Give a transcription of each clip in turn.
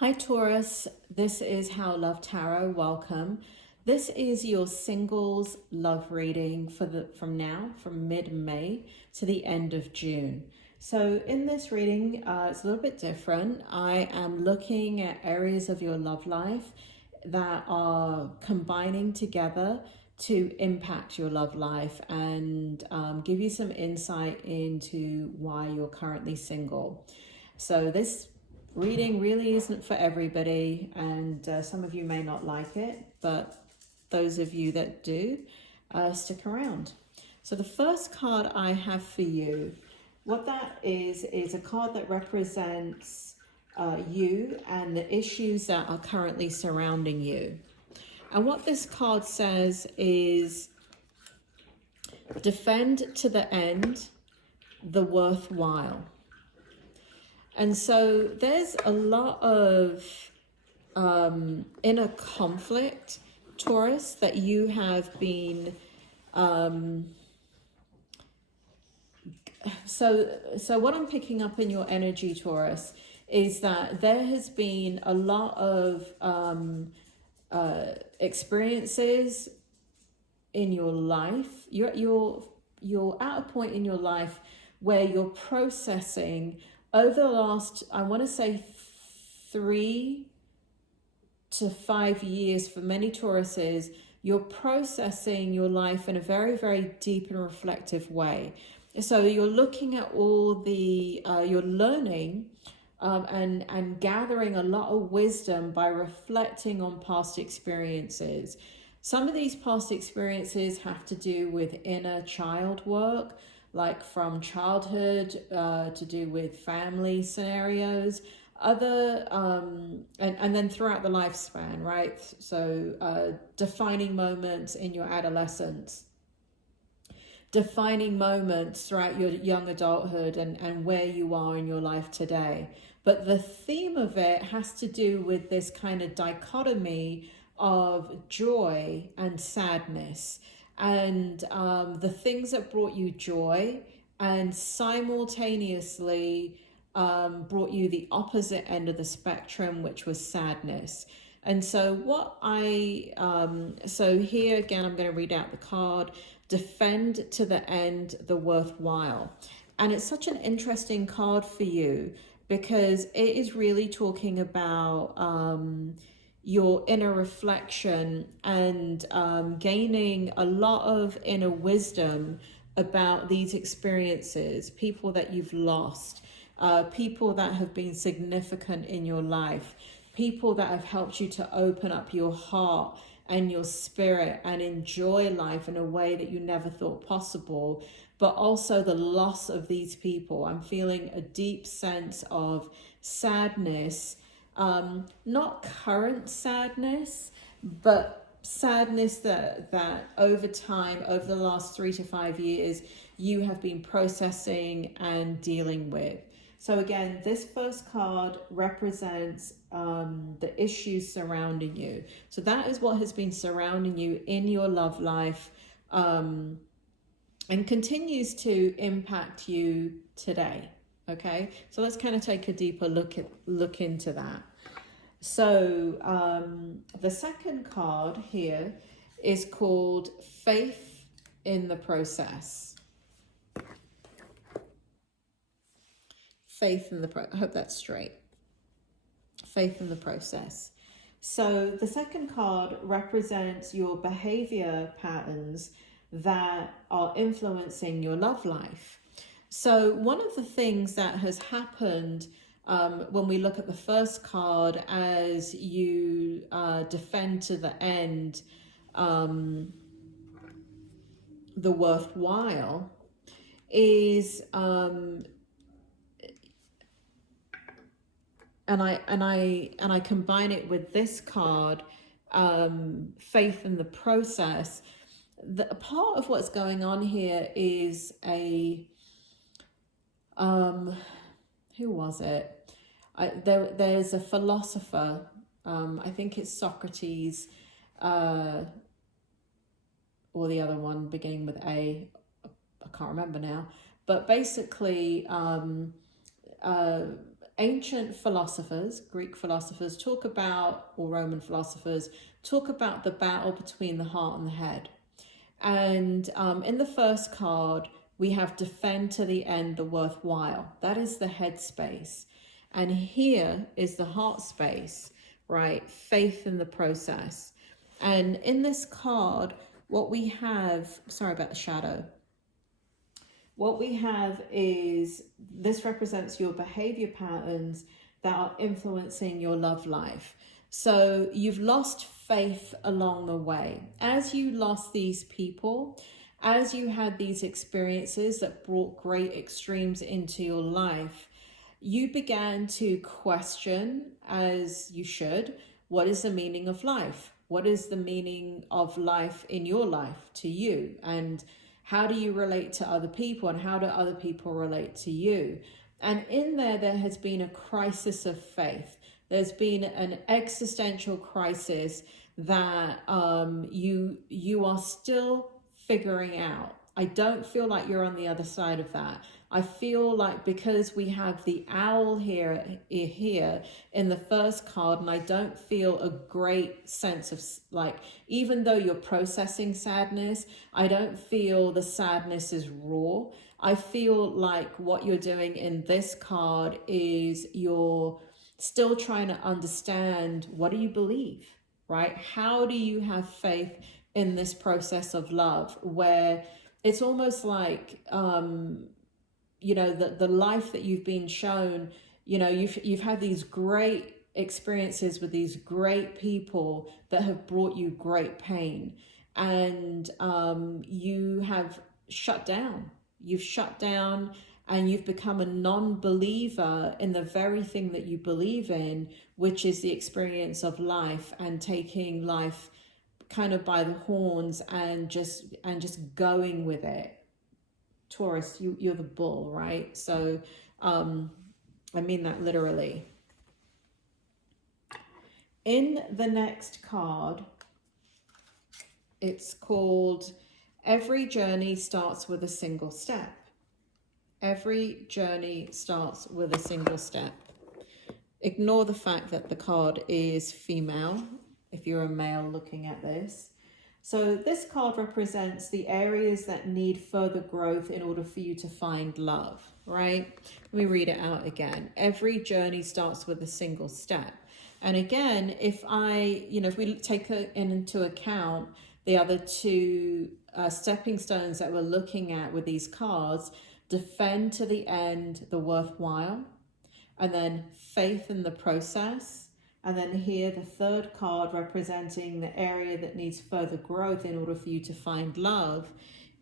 Hi Taurus, this is How Love Tarot. Welcome. This is your singles love reading from mid-May to the end of June. So in this reading, it's a little bit different. I am looking at areas of your love life that are combining together to impact your love life and give you some insight into why you're currently single. So this reading really isn't for everybody, and some of you may not like it, but those of you that do, stick around. So the first card I have for you, what that is a card that represents you and the issues that are currently surrounding you. And what this card says is, defend to the end the worthwhile. And so there's a lot of inner conflict, Taurus, that you have been so what I'm picking up in your energy, Taurus, is that there has been a lot of experiences in your life. You're at a point in your life where you're processing over the last, I want to say 3 to 5 years for many Tauruses, you're processing your life in a very, very deep and reflective way. So you're looking at all the, you're learning and gathering a lot of wisdom by reflecting on past experiences. Some of these past experiences have to do with inner child work, like from childhood to do with family scenarios, other and then throughout the lifespan, right? So defining moments in your adolescence, defining moments throughout your young adulthood, and where you are in your life today. But the theme of it has to do with this kind of dichotomy of joy and sadness, and the things that brought you joy and simultaneously brought you the opposite end of the spectrum, which was sadness. And so what so here again, I'm going to read out the card, defend to the end the worthwhile. And it's such an interesting card for you because it is really talking about your inner reflection and gaining a lot of inner wisdom about these experiences, people that you've lost, people that have been significant in your life, people that have helped you to open up your heart and your spirit and enjoy life in a way that you never thought possible, but also the loss of these people. I'm feeling a deep sense of sadness, not current sadness, but sadness that over time, over the last 3 to 5 years, you have been processing and dealing with. So again, this first card represents the issues surrounding you. So that is what has been surrounding you in your love life and continues to impact you today. Okay, so let's kind of take a deeper look into that. So the second card here is called Faith in the Process. Faith in the I hope that's straight. Faith in the process. So the second card represents your behavior patterns that are influencing your love life. So one of the things that has happened when we look at the first card as you defend to the end the worthwhile is and I combine it with this card, faith in the process. The part of what's going on here is a who was it? There's a philosopher, I think it's Socrates, or the other one beginning with A, I can't remember now, but basically ancient philosophers, Greek philosophers talk about, or Roman philosophers talk about the battle between the heart and the head. And in the first card, we have defend to the end the worthwhile. That is the head space. And here is the heart space, right? Faith in the process. And in this card, what we have, sorry about the shadow. What we have is, this represents your behavior patterns that are influencing your love life. So you've lost faith along the way. As you lost these people, as you had these experiences that brought great extremes into your life, you began to question, as you should, what is the meaning of life? What is the meaning of life in your life to you? And how do you relate to other people, and how do other people relate to you? And in there has been a crisis of faith. There's been an existential crisis that you are still figuring out. I don't feel like you're on the other side of that. I feel like because we have the owl here in the first card, and I don't feel a great sense of, like, even though you're processing sadness, I don't feel the sadness is raw. I feel like what you're doing in this card is you're still trying to understand, what do you believe, right? How do you have faith in this process of love, where it's almost like, you know, the life that you've been shown, you know, you've had these great experiences with these great people that have brought you great pain, and you have shut down. You've shut down, and you've become a non-believer in the very thing that you believe in, which is the experience of life, and taking life kind of by the horns and just going with it. Taurus, you're the bull, right? So I mean that literally. In the next card, it's called Every Journey Starts with a Single Step. Every journey starts with a single step. Ignore the fact that the card is female, if you're a male looking at this. So this card represents the areas that need further growth in order for you to find love, right? Let me read it out again. Every journey starts with a single step. And again, if we take into account the other two stepping stones that we're looking at with these cards, defend to the end the worthwhile, and then faith in the process. And then here, the third card representing the area that needs further growth in order for you to find love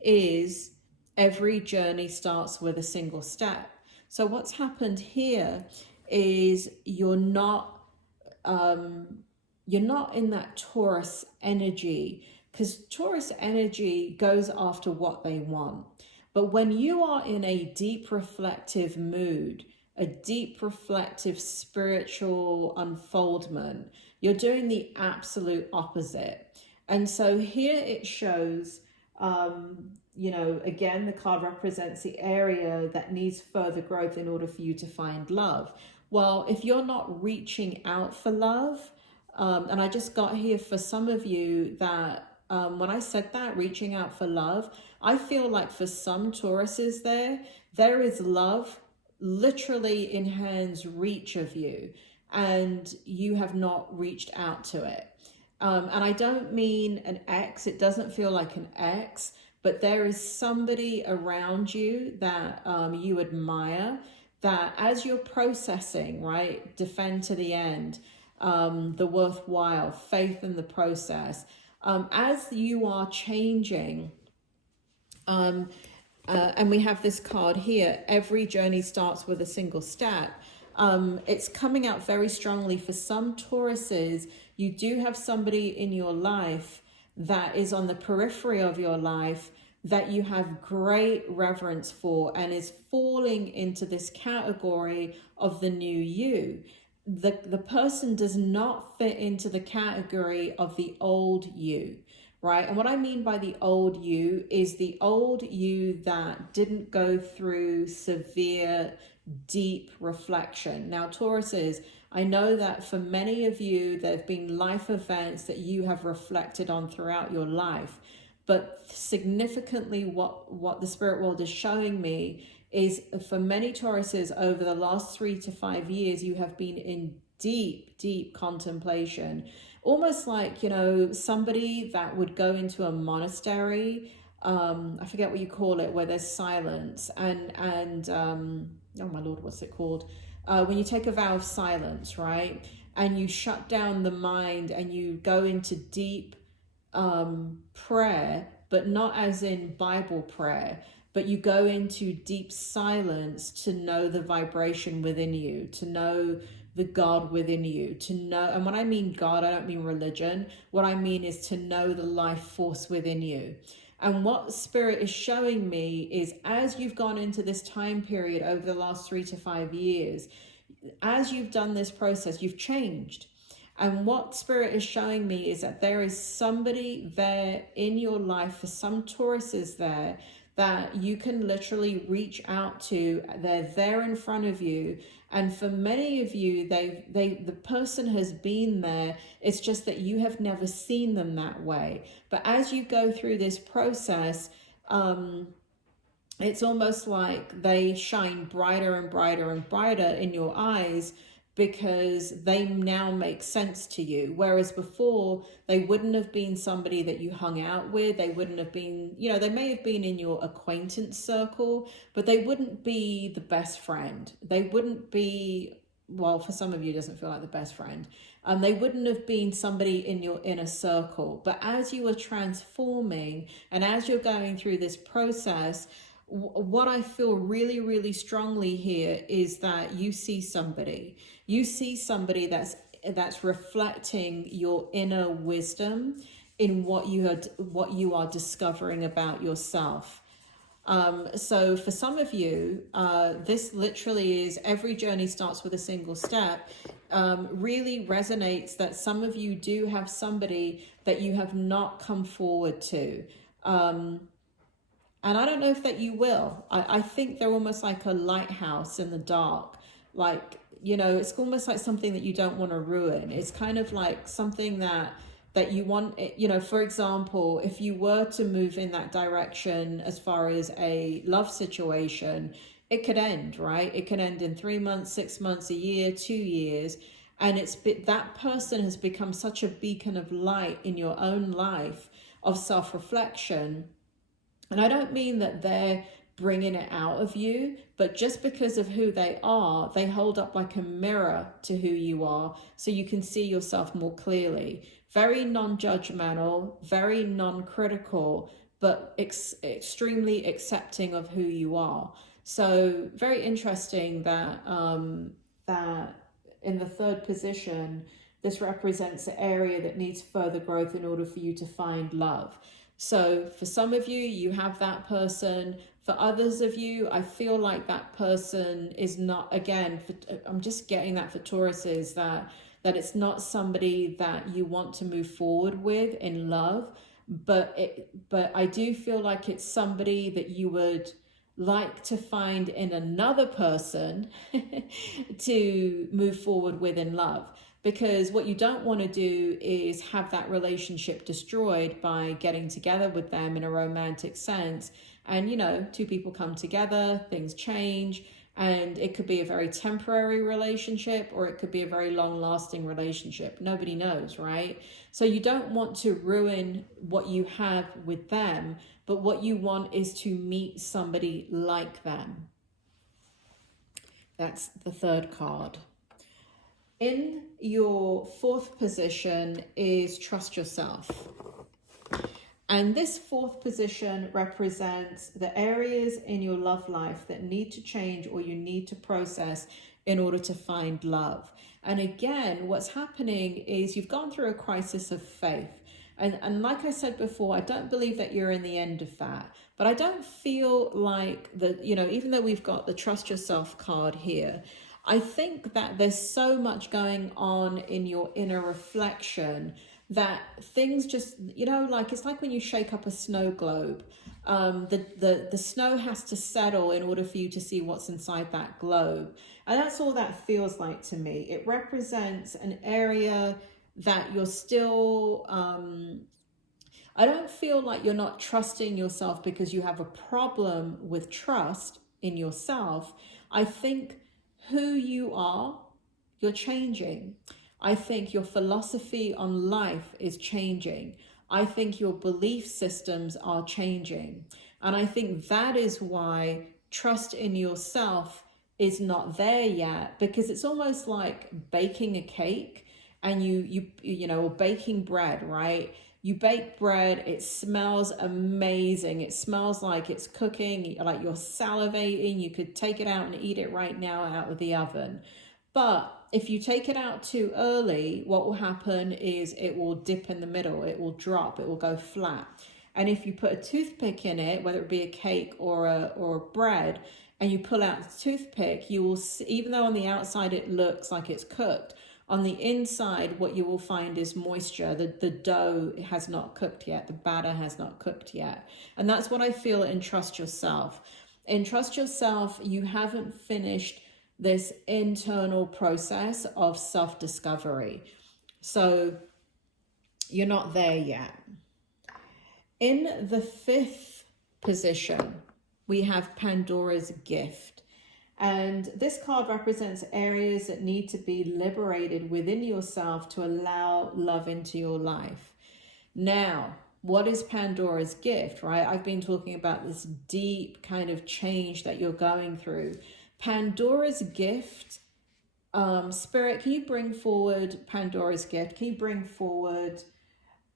is every journey starts with a single step. So what's happened here is you're not in that Taurus energy, because Taurus energy goes after what they want. But when you are in a deep reflective mood, a deep reflective spiritual unfoldment, you're doing the absolute opposite. And so here it shows, again, the card represents the area that needs further growth in order for you to find love. Well, if you're not reaching out for love, and I just got here for some of you that when I said that, reaching out for love, I feel like for some Tauruses there is love literally in hand's reach of you, and you have not reached out to it. And I don't mean an ex, it doesn't feel like an ex, but there is somebody around you that you admire, that as you're processing, right, defend to the end, the worthwhile, faith in the process, as you are changing, and we have this card here, every journey starts with a single step. It's coming out very strongly for some Tauruses. You do have somebody in your life that is on the periphery of your life that you have great reverence for and is falling into this category of the new you. The person does not fit into the category of the old you, right? And what I mean by the old you is the old you that didn't go through severe, deep reflection. Now, Tauruses, I know that for many of you, there have been life events that you have reflected on throughout your life. But significantly, what the spirit world is showing me is for many Tauruses over the last 3 to 5 years, you have been in deep, deep contemplation. Almost like, you know, somebody that would go into a monastery, I forget what you call it, where there's silence and oh my Lord, what's it called? When you take a vow of silence, right? And you shut down the mind and you go into deep prayer, but not as in Bible prayer, but you go into deep silence to know the vibration within you, to know the God within you, to know, and when I mean God, I don't mean religion. What I mean is to know the life force within you. And what Spirit is showing me is as you've gone into this time period over the last 3 to 5 years, as you've done this process, you've changed. And what Spirit is showing me is that there is somebody there in your life, for some Tauruses there, that you can literally reach out to. They're there in front of you. And for many of you, the person has been there. It's just that you have never seen them that way. But as you go through this process, it's almost like they shine brighter and brighter and brighter in your eyes, because they now make sense to you. Whereas before, they wouldn't have been somebody that you hung out with. They wouldn't have been, you know, they may have been in your acquaintance circle, but they wouldn't be the best friend. They wouldn't be, well, for some of you, it doesn't feel like the best friend. They wouldn't have been somebody in your inner circle. But as you are transforming and as you're going through this process, what I feel really, really strongly here is that you see somebody. You see somebody that's reflecting your inner wisdom in what you are discovering about yourself. So for some of you, this literally is every journey starts with a single step. Really resonates that some of you do have somebody that you have not come forward to. And I don't know if that you will. I think they're almost like a lighthouse in the dark. Like, you know, it's almost like something that you don't want to ruin. It's kind of like something that you want, you know, for example, if you were to move in that direction as far as a love situation, it could end, right? It could end in 3 months, 6 months, a year, 2 years. And that person has become such a beacon of light in your own life of self-reflection. And I don't mean that they're bringing it out of you, but just because of who they are, they hold up like a mirror to who you are, so you can see yourself more clearly. Very non-judgmental, very non-critical, but extremely accepting of who you are. So very interesting that that in the third position, this represents an area that needs further growth in order for you to find love. So for some of you, you have that person. For others of you, I feel like that person is not, again, I'm just getting that for Tauruses, that it's not somebody that you want to move forward with in love, but I do feel like it's somebody that you would like to find in another person to move forward with in love. Because what you don't want to do is have that relationship destroyed by getting together with them in a romantic sense. And, you know, two people come together, things change, and it could be a very temporary relationship or it could be a very long-lasting relationship. Nobody knows, right? So you don't want to ruin what you have with them, but what you want is to meet somebody like them. That's the third card. In your fourth position is trust yourself. And this fourth position represents the areas in your love life that need to change or you need to process in order to find love. And again, what's happening is you've gone through a crisis of faith. And like I said before, I don't believe that you're in the end of that. But I don't feel like that, you know, even though we've got the trust yourself card here, I think that there's so much going on in your inner reflection that things just, you know, like it's like when you shake up a snow globe. The snow has to settle in order for you to see what's inside that globe. And that's all that feels like to me. It represents an area that you're still, I don't feel like you're not trusting yourself because you have a problem with trust in yourself. I think who you are, you're changing. I think your philosophy on life is changing. I think your belief systems are changing. And I think that is why trust in yourself is not there yet, because it's almost like baking a cake and you know, or baking bread, right? You bake bread, it smells amazing. It smells like it's cooking, like you're salivating. You could take it out and eat it right now out of the oven. But if you take it out too early, what will happen is it will dip in the middle, it will drop, it will go flat. And if you put a toothpick in it, whether it be a cake or a bread, and you pull out the toothpick, you will see, even though on the outside it looks like it's cooked, on the inside what you will find is moisture. The dough has not cooked yet, the batter has not cooked yet. And that's what I feel in Trust Yourself. In Trust Yourself, you haven't finished this internal process of self-discovery. So you're not there yet. In the 5th position, we have Pandora's Gift. And this card represents areas that need to be liberated within yourself to allow love into your life. Now, what is Pandora's Gift, right? I've been talking about this deep kind of change that you're going through. Pandora's Gift, Spirit, can you bring forward Pandora's Gift? Can you bring forward,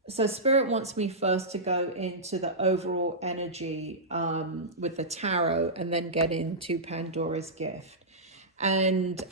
so Spirit wants me first to go into the overall energy with the tarot and then get into Pandora's Gift. And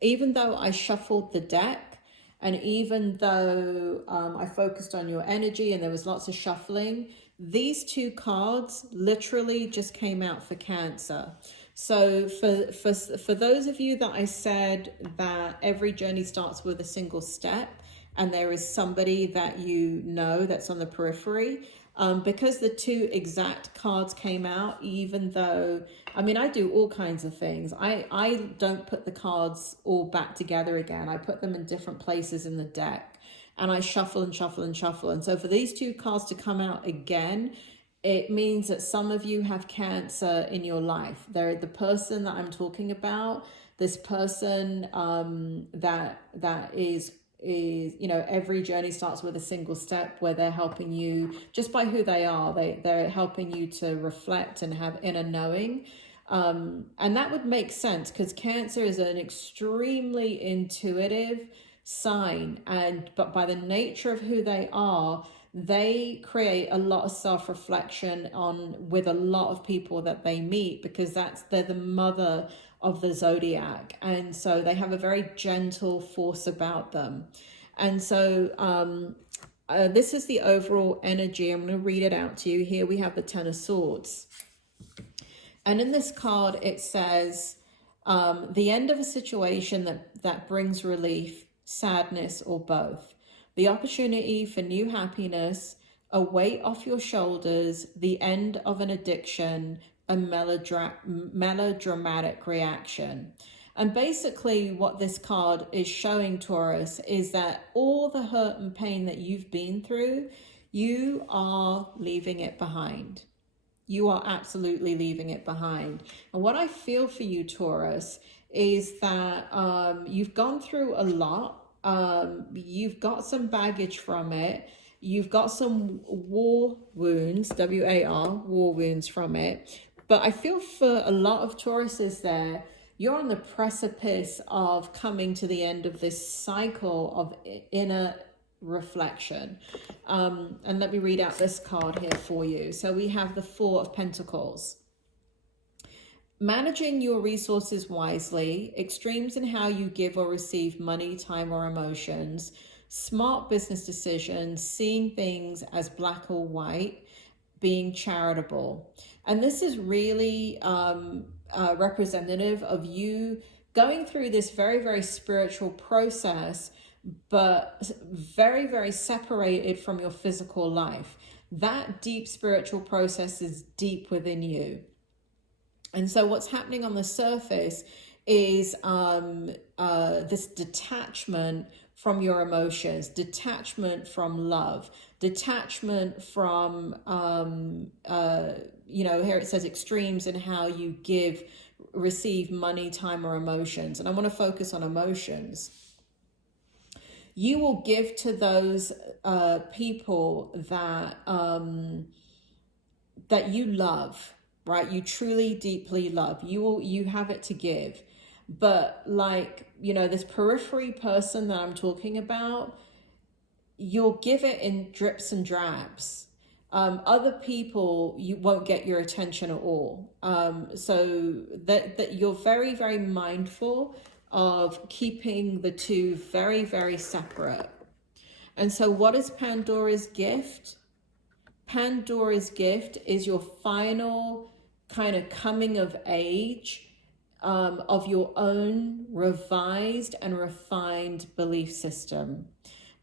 even though I shuffled the deck, and even though I focused on your energy and there was lots of shuffling, these 2 cards literally just came out for Cancer. So for those of you that I said that every journey starts with a single step and there is somebody that you know that's on the periphery, because the 2 exact cards came out, even though, I mean, I do all kinds of things. I don't put the cards all back together again. I put them in different places in the deck. And I shuffle and shuffle and shuffle. And so for these 2 cards to come out again, it means that some of you have Cancer in your life. They're the person that I'm talking about, this person that is, you know, every journey starts with a single step, where they're helping you just by who they are. They're helping you to reflect and have inner knowing. And that would make sense because Cancer is an extremely intuitive sign, but by the nature of who they are, they create a lot of self-reflection with a lot of people that they meet, because they're the mother of the zodiac, and so they have a very gentle force about them. And so this is the overall energy. I'm going to read it out to you. Here we have the 10 of Swords, and in this card it says the end of a situation that brings relief, sadness, or both. The opportunity for new happiness, a weight off your shoulders, the end of an addiction, a melodramatic reaction. And basically what this card is showing, Taurus, is that all the hurt and pain that you've been through, you are leaving it behind. You are absolutely leaving it behind. And what I feel for you, Taurus, is that you've gone through a lot. You've got some baggage from it. You've got some war wounds, W-A-R, war wounds from it. But I feel for a lot of Tauruses there, you're on the precipice of coming to the end of this cycle of inner reflection. And let me read out this card here for you. So we have the 4 of Pentacles. Managing your resources wisely, extremes in how you give or receive money, time, or emotions, smart business decisions, seeing things as black or white, being charitable. And this is really representative of you going through this very, very spiritual process but very, very separated from your physical life. That deep spiritual process is deep within you. And so what's happening on the surface is this detachment from your emotions, detachment from love, detachment from, here it says extremes in how you receive money, time, or emotions. And I want to focus on emotions. You will give to those people that that you love, right? You truly, deeply love. You have it to give. But like, this periphery person that I'm talking about, you'll give it in drips and drabs. Other people, you won't get your attention at all. So that you're very, very mindful of keeping the two very, very separate. And so what is Pandora's gift? Pandora's gift is your final kind of coming of age of your own revised and refined belief system.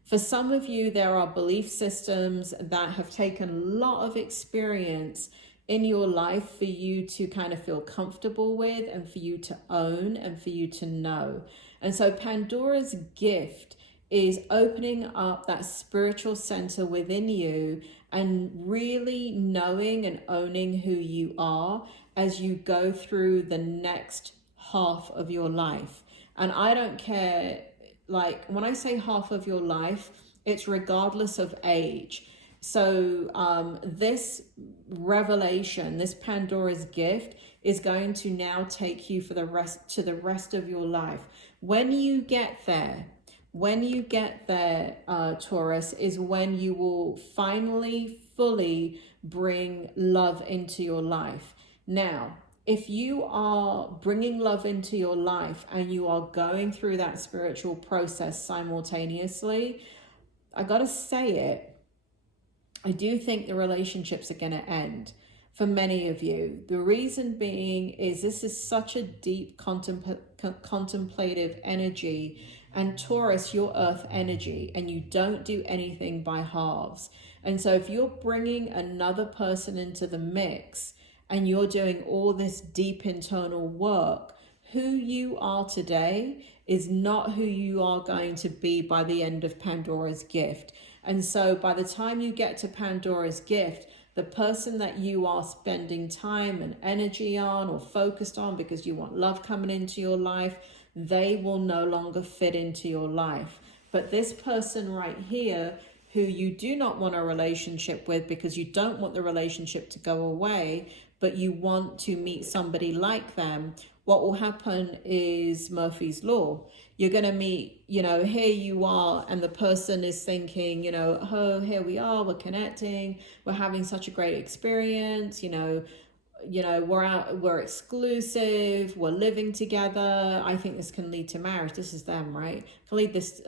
For some of you, there are belief systems that have taken a lot of experience in your life for you to kind of feel comfortable with and for you to own and for you to know. And so Pandora's gift is opening up that spiritual center within you and really knowing and owning who you are as you go through the next half of your life. And I don't care, like when I say half of your life, it's regardless of age. So this revelation, this Pandora's gift is going to now take you for the rest of your life. When you get there, Taurus, is when you will finally fully bring love into your life. Now, if you are bringing love into your life and you are going through that spiritual process simultaneously, I gotta say it, I do think the relationships are gonna end for many of you. The reason being is this is such a deep contemplative energy, and Taurus, your earth energy, and you don't do anything by halves. And so if you're bringing another person into the mix and you're doing all this deep internal work, who you are today is not who you are going to be by the end of Pandora's gift. And so by the time you get to Pandora's gift, the person that you are spending time and energy on or focused on because you want love coming into your life, they will no longer fit into your life. But this person right here, who you do not want a relationship with because you don't want the relationship to go away, but you want to meet somebody like them, what will happen is Murphy's Law. You're going to meet, here you are, and the person is thinking, oh, here we are, we're connecting, we're having such a great experience, we're exclusive, we're living together, I think this can lead to marriage. This is them, right? Can lead this,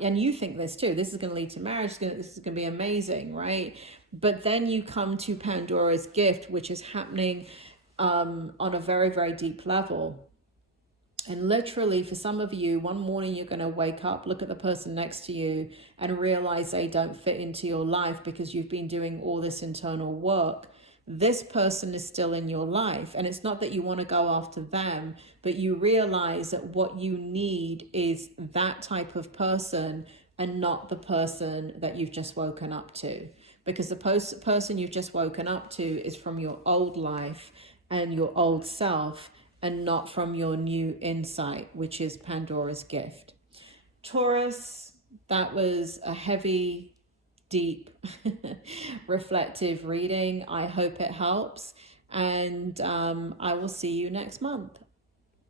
and you think this too, this is going to lead to marriage, this is going to be amazing, right? But then you come to Pandora's gift, which is happening on a very, very deep level. And literally for some of you, one morning you're going to wake up, look at the person next to you and realize they don't fit into your life because you've been doing all this internal work. This person is still in your life, and it's not that you want to go after them, but you realize that what you need is that type of person and not the person that you've just woken up to, because the person you've just woken up to is from your old life and your old self and not from your new insight, which is Pandora's gift. Taurus, that was a heavy, deep, reflective reading. I hope it helps, and I will see you next month.